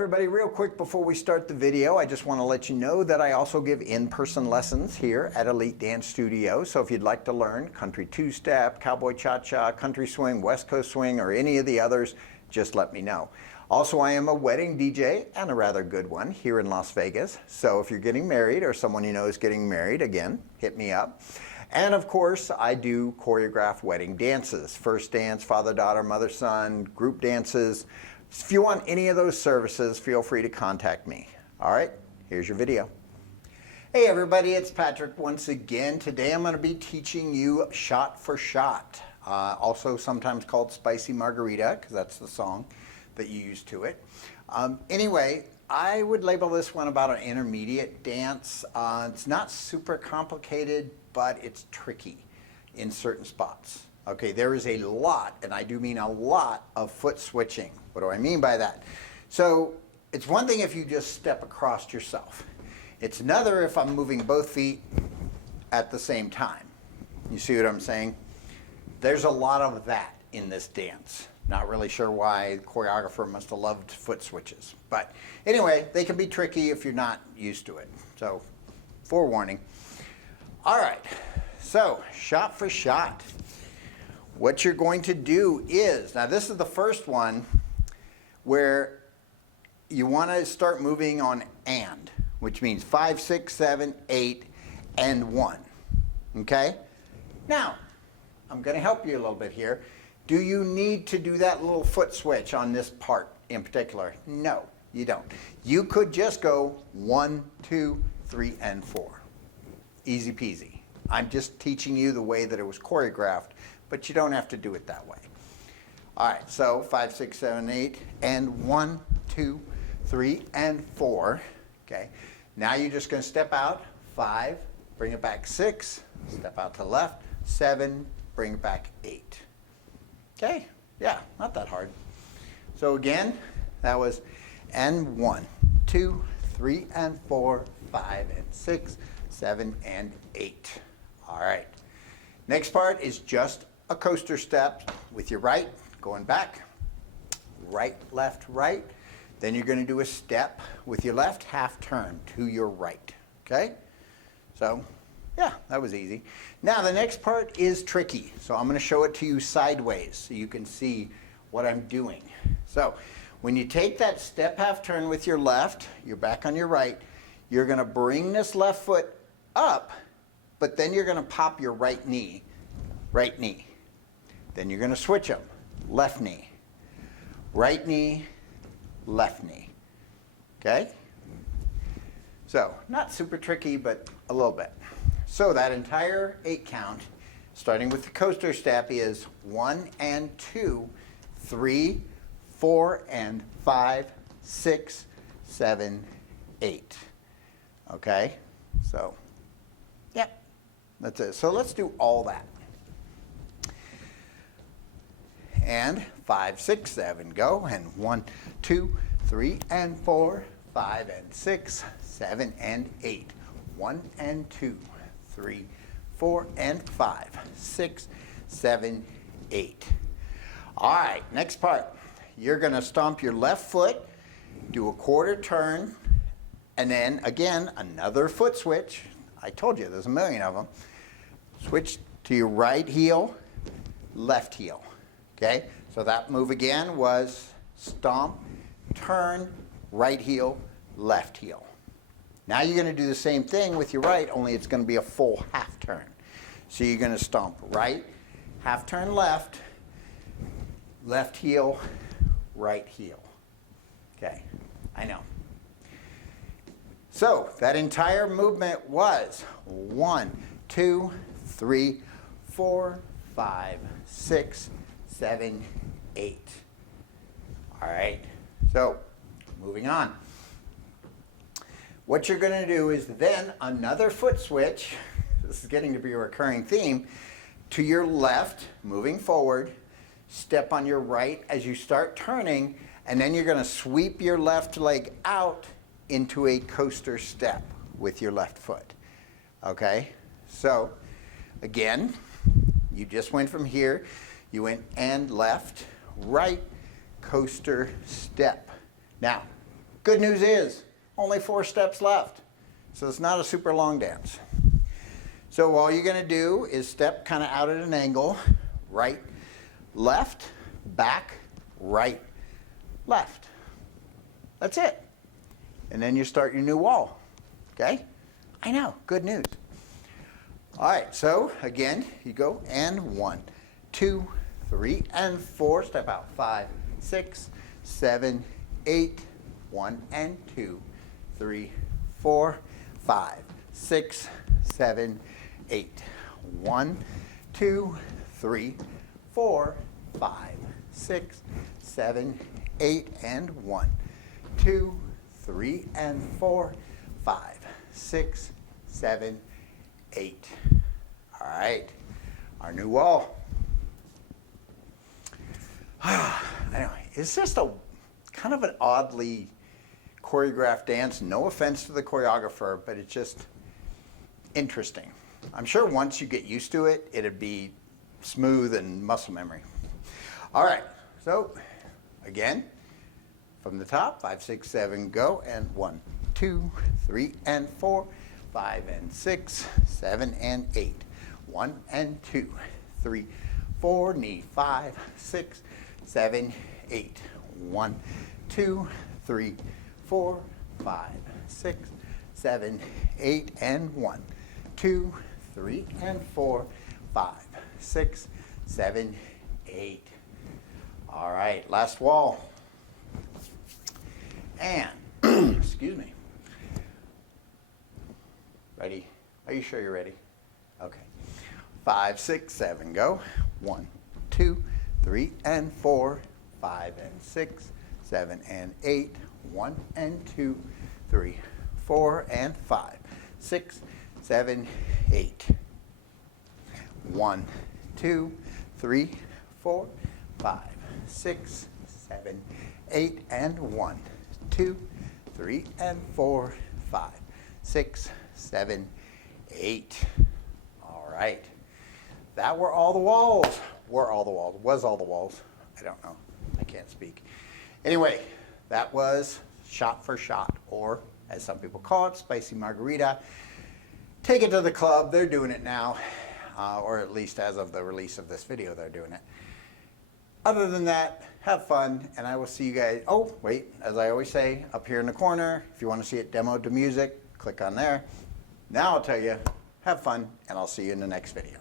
everybody, real quick before we start the video, I just want to let you know that I also give in-person lessons here at Elite Dance Studio. So if you'd like to learn country two-step, cowboy cha-cha, country swing, west coast swing, or any of the others, just let me know. Also, I am a wedding DJ, and a rather good one, here in Las Vegas. So if you're getting married or someone you know is getting married, again, hit me up. And of course, I do choreograph wedding dances. First dance, father-daughter, mother-son, group dances. If you want any of those services, feel free to contact me. All right, here's your video. Hey everybody, it's Patrick once again. Today I'm going to be teaching you shot for shot, also sometimes called Spicy Margarita, because that's the song that you use to it. Anyway, I would label this one about an intermediate dance. It's not super complicated, but it's tricky in certain spots. Okay, there is a lot, and I do mean a lot, of foot switching. What do I mean by that? So it's one thing if you just step across yourself. It's another if I'm moving both feet at the same time. You see what I'm saying? There's a lot of that in this dance. Not really sure why. The choreographer must have loved foot switches. But anyway, they can be tricky if you're not used to it. So, forewarning. All right, so shot for shot. What you're going to do is, now this is the first one where you want to start moving on and, which means 5, 6, 7, 8, and 1. Okay? Now, I'm going to help you a little bit here. Do you need to do that little foot switch on this part in particular? No, you don't. You could just go 1, 2, 3, and 4. Easy peasy. I'm just teaching you the way that it was choreographed, but you don't have to do it that way. All right, so 5, 6, 7, 8, and 1, 2, 3, and 4. Okay, now you're just going to step out, 5, bring it back 6, step out to the left, 7, bring it back 8. Okay, yeah, not that hard. So again, that was and 1, 2, 3, and 4, 5, and 6, 7, and 8. All right. Next part is just a coaster step with your right, going back, right, left, right. Then you're going to do a step with your left, half turn to your right. Okay? So, yeah, that was easy. Now, the next part is tricky. So I'm going to show it to you sideways so you can see what I'm doing. So, when you take that step half turn with your left, you're back on your right, you're going to bring this left foot up, but then you're going to pop your right knee. Then you're going to switch them. Left knee, right knee, left knee. Okay? So, not super tricky, but a little bit. So that entire 8 count, starting with the coaster step, is 1 and 2, 3, 4 and 5, 6, 7, 8. Okay? So, yep. That's it. So let's do all that. And 5, 6, 7, go. And 1, 2, 3, and 4, 5, and 6, 7, and 8. 1 and 2, 3, 4, and 5, 6, 7, 8. All right, next part. You're going to stomp your left foot, do a quarter turn, and then again, another foot switch. I told you, there's a million of them. Switch to your right heel, left heel. Okay, so that move again was stomp, turn, right heel, left heel. Now you're going to do the same thing with your right, only it's going to be a full half turn. So you're going to stomp right, half turn left, left heel, right heel. Okay, I know. So that entire movement was 1, 2, 3, 4, 5, 6, 7, 8. All right, so moving on. What you're going to do is then another foot switch. This is getting to be a recurring theme. To your left, moving forward, step on your right as you start turning, and then you're going to sweep your left leg out into a coaster step with your left foot. Okay, so again, you just went from here, you went and left, right, coaster step. Now, Good news is, only 4 steps left. So it's not a super long dance. So all you're going to do is step kind of out at an angle, right, left, back, right, left. That's it. And then you start your new wall. Okay? I know, good news. All right, so again, you go and 1, 2, 3, and 4. Step out. 5, 6, 7, 8. 1 and 2, 3, 4, 5, 6, 7, 8. 1, 2, 3, 4, 5, 6, 7, 8, and 1, 2, 3, and 4, 5, 6, 7, 8. All right, our new wall. I know, it's just a kind of an oddly choreographed dance. No offense to the choreographer, but it's just interesting. I'm sure once you get used to it, it'd be smooth and muscle memory. All right, so again, from the top, 5, 6, 7, go, and 1, 2, 3, and 4, 5, and 6, 7, and 8. 1 and 2, 3, 4, knee, 5, 6, 7, 8. 1, 2, 3, 4, 5, 6, 7, 8, and 1, 2, 3, and 4, 5, 6, 7, 8. All right, last wall. And, excuse me. Ready? Are you sure you're ready? Okay. 5, 6, 7, go. 1, 2, 3, and 4, 5, and 6, 7, and 8. 1 and 2, 3, 4, and 5, 6, 7, 8. 1, 2, 3, 4, 5, 6, 7, 8, and 1, 2, 3, and 4, 5, 6, 7, 8. All right. That were all the walls. Were all the walls. Was all the walls. I don't know. I can't speak. Anyway, that was Shot for Shot, or as some people call it, Spicy Margarita. Take it to the club. They're doing it now, or at least as of the release of this video, they're doing it. Other than that, have fun, and I will see you guys. Oh, wait, as I always say, up here in the corner, if you want to see it demoed to music, click on there. Now I'll tell you, have fun, and I'll see you in the next video.